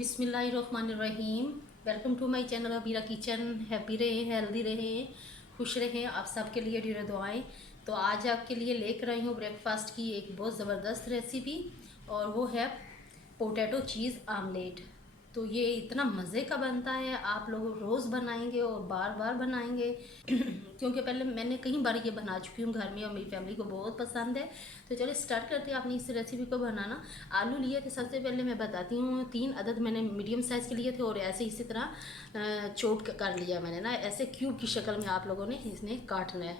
बिस्मिल्लाहिर्रहमानिर्रहीम। Welcome to my channel Abira kitchen. Happy रहे, healthy रहे, खुश रहें। आप सबके लिए ढेर दुआएं। तो आज आपके लिए लेकर आई हूँ ब्रेकफास्ट की एक बहुत ज़बरदस्त रेसिपी, और वो है पोटैटो चीज़ आमलेट। तो ये इतना मज़े का बनता है, आप लोग रोज़ बनाएंगे और बार बार बनाएंगे क्योंकि पहले मैंने कई बार ये बना चुकी हूँ घर में और मेरी फैमिली को बहुत पसंद है। तो चलो स्टार्ट करते हैं अपनी इस रेसिपी को बनाना। आलू लिए थे, सबसे पहले मैं बताती हूँ। 3 अदद मैंने मीडियम साइज़ के लिए थे और ऐसे इसी तरह चोट कर लिया मैंने ना, ऐसे क्यूब की शक्ल में आप लोगों ने इसने काटना है।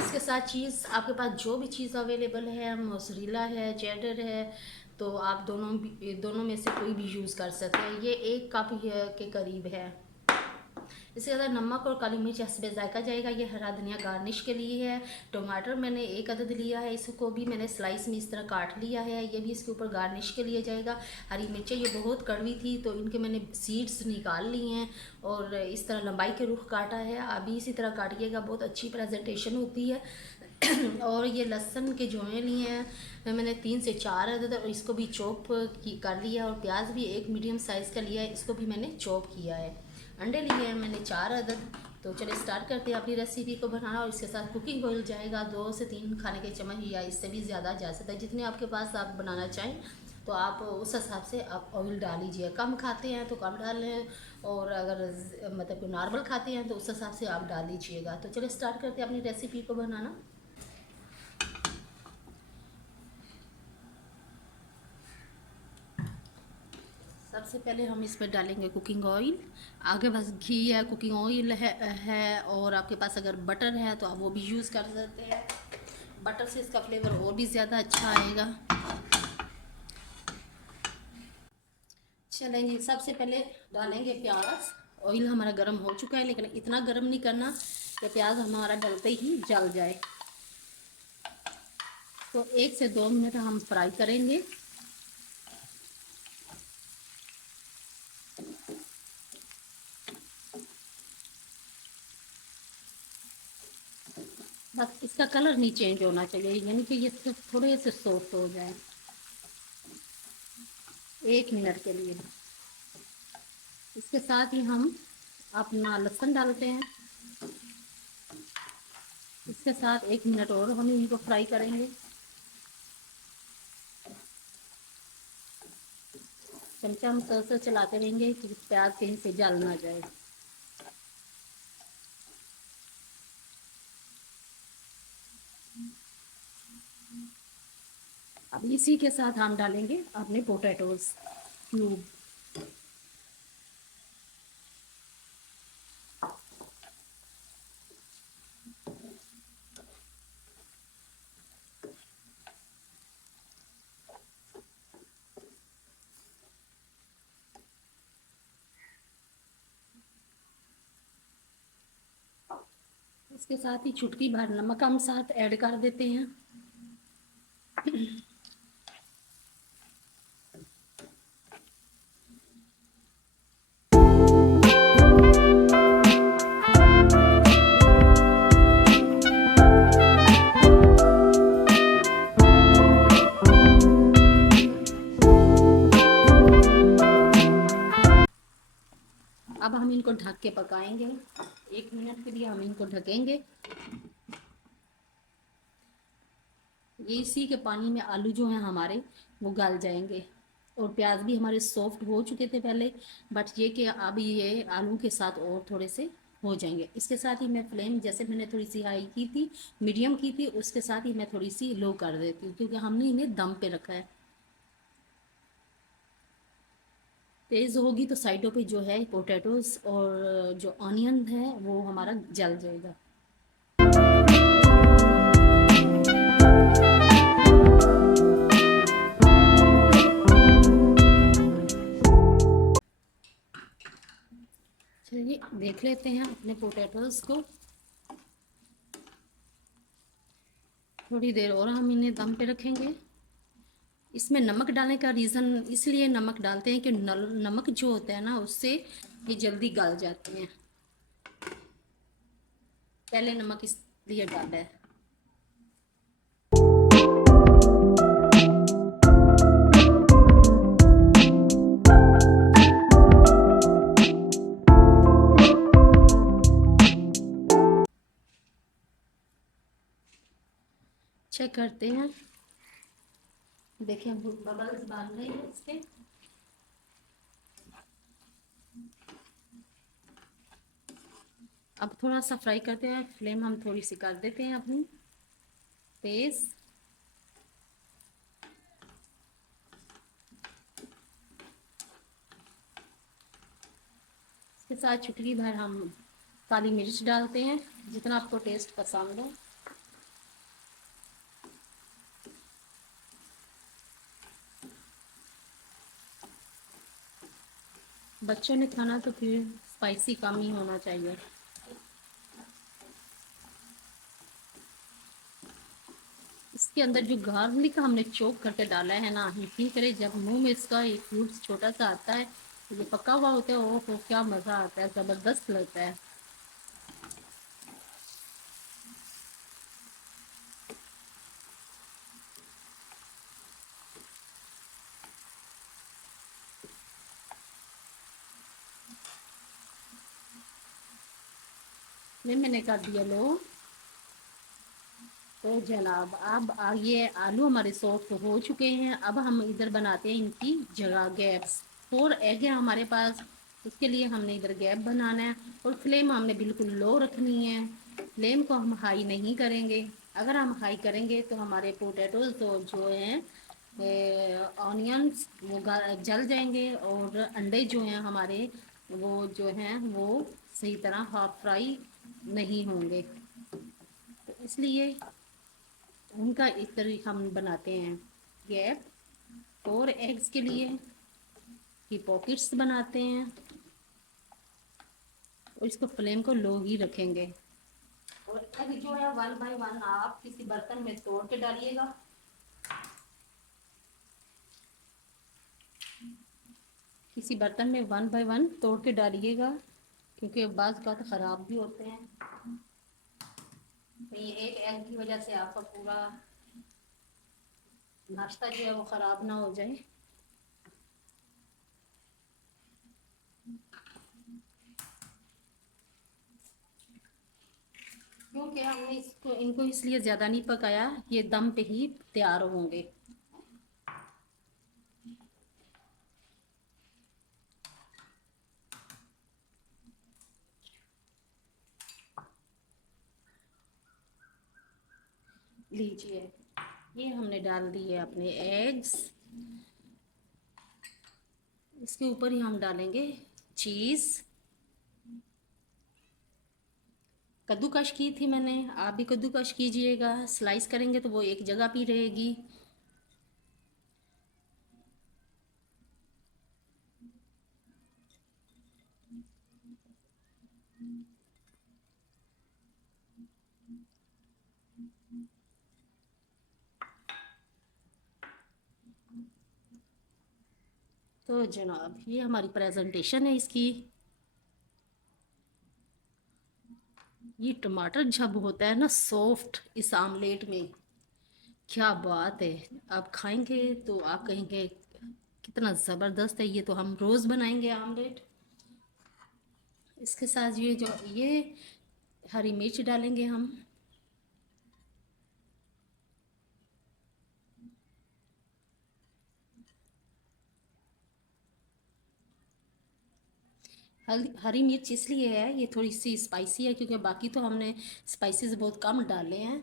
इसके साथ चीज़ आपके पास जो भी चीज़ अवेलेबल है, मोज़रेला है, चेडर है, तो आप दोनों में से कोई भी यूज़ कर सकते हैं। ये 1 कप के करीब है। इसके साथ नमक और काली मिर्च हस्बे जायका जाएगा। ये हरा धनिया गार्निश के लिए है। टमाटर मैंने 1 अदद लिया है, इसको भी मैंने स्लाइस में इस तरह काट लिया है, ये भी इसके ऊपर गार्निश के लिए जाएगा। हरी मिर्चें ये बहुत कड़वी थी तो इनके मैंने सीड्स निकाल ली हैं और इस तरह लंबाई के रुख काटा है। अभी इसी तरह काटिएगा, बहुत अच्छी प्रेजेंटेशन होती है। और ये लहसुन के जोड़े लिए हैं मैंने 3 से 4 अदद, और इसको भी चॉप कर लिया। और प्याज भी 1 मीडियम साइज़ का लिया है, इसको भी मैंने चॉप किया है। अंडे लिए हैं मैंने 4 अदद। तो चलिए स्टार्ट करते हैं अपनी रेसिपी को बनाना। और इसके साथ कुकिंग ऑयल जाएगा 2 से 3 खाने के चम्मच, या इससे भी ज़्यादा जा सकता है, जितने आपके पास आप बनाना चाहें तो आप उस हिसाब से आप ऑयल डाल लीजिए। कम खाते हैं तो कम डाल लें, और अगर मतलब नॉर्मल खाते हैं तो उस हिसाब से आप डाल लीजिएगा। तो चलिए स्टार्ट करते हैं अपनी रेसिपी को बनाना। सबसे पहले हम इसमें डालेंगे कुकिंग ऑयल। आगे बस घी है, कुकिंग ऑयल है और आपके पास अगर बटर है तो आप वो भी यूज़ कर सकते हैं। बटर से इसका फ्लेवर और भी ज़्यादा अच्छा आएगा। चलेंगे, सबसे पहले डालेंगे प्याज। ऑयल हमारा गर्म हो चुका है, लेकिन इतना गर्म नहीं करना कि प्याज हमारा डलते ही जल जाए। तो 1 से 2 मिनट हम फ्राई करेंगे। बस इसका कलर नहीं चेंज होना चाहिए, यानी कि ये थोड़े से सॉफ्ट हो जाए 1 मिनट के लिए। इसके साथ ही हम अपना लहसुन डालते हैं। इसके साथ 1 मिनट और हम इनको फ्राई करेंगे। चमचा हम सर चलाते रहेंगे कि प्याज कहीं से जल ना जाए। अब इसी के साथ हम डालेंगे अपने पोटैटोज क्यूब। इसके साथ ही चुटकी भर नमक हम साथ ऐड कर देते हैं। अब हम इनको ढक के पकाएंगे। 1 मिनट के लिए हम इनको ढकेंगे। ये इसी के पानी में आलू जो हैं हमारे वो गल जाएंगे, और प्याज भी हमारे सॉफ्ट हो चुके थे पहले, बट ये कि अब ये आलू के साथ और थोड़े से हो जाएंगे। इसके साथ ही मैं फ्लेम, जैसे मैंने थोड़ी सी हाई की थी, मीडियम की थी, उसके साथ ही मैं थोड़ी सी लो कर देती हूँ, क्योंकि हमने इन्हें दम पे रखा है। तेज़ होगी तो साइडों पे जो है पोटैटोज और जो ऑनियन है वो हमारा जल जाएगा। चलिए देख लेते हैं अपने पोटैटोज को। थोड़ी देर और हम इन्हें दम पे रखेंगे। इसमें नमक डालने का रीज़न इसलिए नमक डालते हैं कि नमक जो होता है ना, उससे ये जल्दी गल जाते हैं। पहले नमक इसलिए डाला है। चेक करते हैं। देखिए बबल्स बन रही है इसके। अब थोड़ा सा फ्राई करते हैं, फ्लेम हम थोड़ी सी कर देते हैं अपनी तेज। इसके साथ चुटकी भर हम काली मिर्च डालते हैं, जितना आपको टेस्ट पसंद हो। बच्चों ने खाना तो फिर स्पाइसी कम ही होना चाहिए। इसके अंदर जो गार्लिक हमने चॉप करके डाला है ना, यकीन करें जब मुंह में इसका एक फ्रूट छोटा सा आता है, तो ये पका हुआ होता है, वो तो क्या मज़ा आता है, ज़बरदस्त लगता है। ये मैंने कर दिया लो। तो जनाब अब ये आलू हमारे सॉफ्ट हो चुके हैं। अब हम इधर बनाते हैं इनकी जगह गैप्स। 4 एग है हमारे पास, उसके लिए हमने इधर गैप बनाना है। और फ्लेम हमने बिल्कुल लो रखनी है, फ्लेम को हम हाई नहीं करेंगे। अगर हम हाई करेंगे तो हमारे पोटैटोज जो हैं, ऑनियंस वो जल जाएंगे, और अंडे जो हैं हमारे, वो जो हैं वो सही तरह हाफ फ्राई नहीं होंगे। तो इसलिए उनका एक तरीका हम बनाते हैं गैप। और एग्स के लिए की पॉकेट्स बनाते हैं, और इसको फ्लेम को लो ही रखेंगे। और एग जो है 1 बाय 1 आप किसी बर्तन में तोड़ के डालिएगा। किसी बर्तन में 1 बाय 1 तोड़ के डालिएगा, क्योंकि बाज़ का तो ख़राब भी होते हैं। तो ये एक एग की वजह से आपका पूरा नाश्ता जो है वो ख़राब ना हो जाए। क्योंकि हमने इनको इसलिए ज़्यादा नहीं पकाया, ये दम पे ही तैयार होंगे। लीजिए, ये हमने डाल दिए अपने एग्स। इसके ऊपर ही हम डालेंगे चीज़। कद्दूकश की थी मैंने, आप भी कद्दूकश कीजिएगा। स्लाइस करेंगे तो वो एक जगह पे रहेगी। तो जनाब ये हमारी प्रेजेंटेशन है इसकी। ये टमाटर जब होता है ना सॉफ्ट इस आमलेट में, क्या बात है। आप खाएंगे तो आप कहेंगे कितना ज़बरदस्त है। ये तो हम रोज़ बनाएंगे आमलेट। इसके साथ ये हरी मिर्च डालेंगे हम। हरी मिर्च इसलिए है, ये थोड़ी सी स्पाइसी है, क्योंकि बाकी तो हमने स्पाइसेस बहुत कम डाले हैं।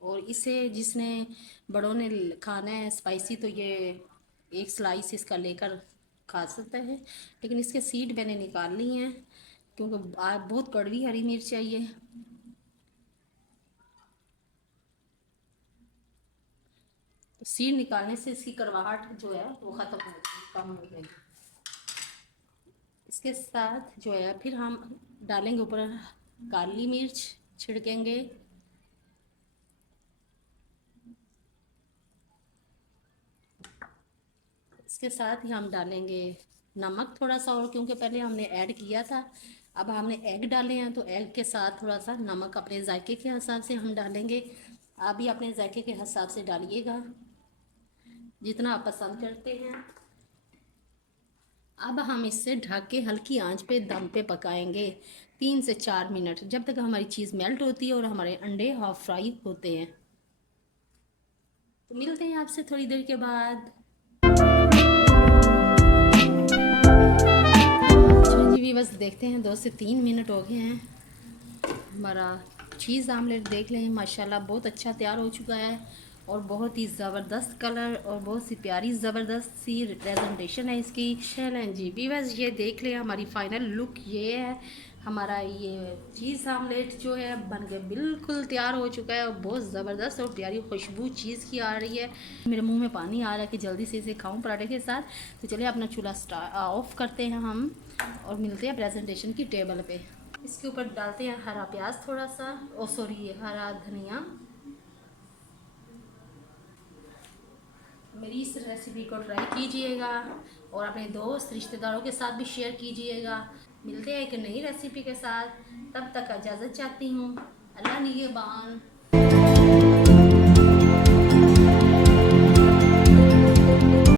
और इसे जिसने बड़ों ने खाना है स्पाइसी, तो ये एक स्लाइस इसका लेकर खा सकता है। लेकिन इसके सीड मैंने निकाल ली हैं, क्योंकि बहुत कड़वी हरी मिर्च चाहिए। तो सीड निकालने से इसकी कड़वाहट जो है वो ख़त्म हो जाएगी, कम हो जाएगी। इसके साथ जो है फिर हम डालेंगे ऊपर काली मिर्च, छिड़केंगे। इसके साथ ही हम डालेंगे नमक थोड़ा सा, और क्योंकि पहले हमने ऐड किया था। अब हमने एग डाले हैं, तो एग के साथ थोड़ा सा नमक अपने जायके के हिसाब से हम डालेंगे। आप भी अपने जायके के हिसाब से डालिएगा, जितना आप पसंद करते हैं। अब हम इसे ढक के हल्की आंच पे दम पे पकाएंगे 3 से 4 मिनट, जब तक हमारी चीज़ मेल्ट होती है और हमारे अंडे हाफ फ्राई होते हैं। तो मिलते हैं आपसे थोड़ी देर के बाद। अच्छा जी भी बस देखते हैं 2 से 3 मिनट हो गए हैं। हमारा चीज़ आमलेट देख लें, माशाल्लाह बहुत अच्छा तैयार हो चुका है और बहुत ही ज़बरदस्त कलर और बहुत सी प्यारी ज़बरदस्त सी प्रेजेंटेशन है इसकी। चलें जी भी बस ये देख लें, हमारी फ़ाइनल लुक ये है। हमारा ये चीज़ आमलेट जो है बन के बिल्कुल तैयार हो चुका है और बहुत ज़बरदस्त और प्यारी खुशबू चीज़ की आ रही है। मेरे मुंह में पानी आ रहा है कि जल्दी से इसे खाऊं पराठे के साथ। तो चलिए अपना चूल्हा ऑफ़ करते हैं हम और मिलते हैं प्रेजेंटेशन की टेबल पे। इसके ऊपर डालते हैं हरा प्याज थोड़ा सा, ओ सॉरी हरा धनिया। मेरी इस रेसिपी को ट्राई कीजिएगा और अपने दोस्त रिश्तेदारों के साथ भी शेयर कीजिएगा। मिलते हैं एक नई रेसिपी के साथ, तब तक इजाज़त चाहती हूँ। अल्लाह निगहबान।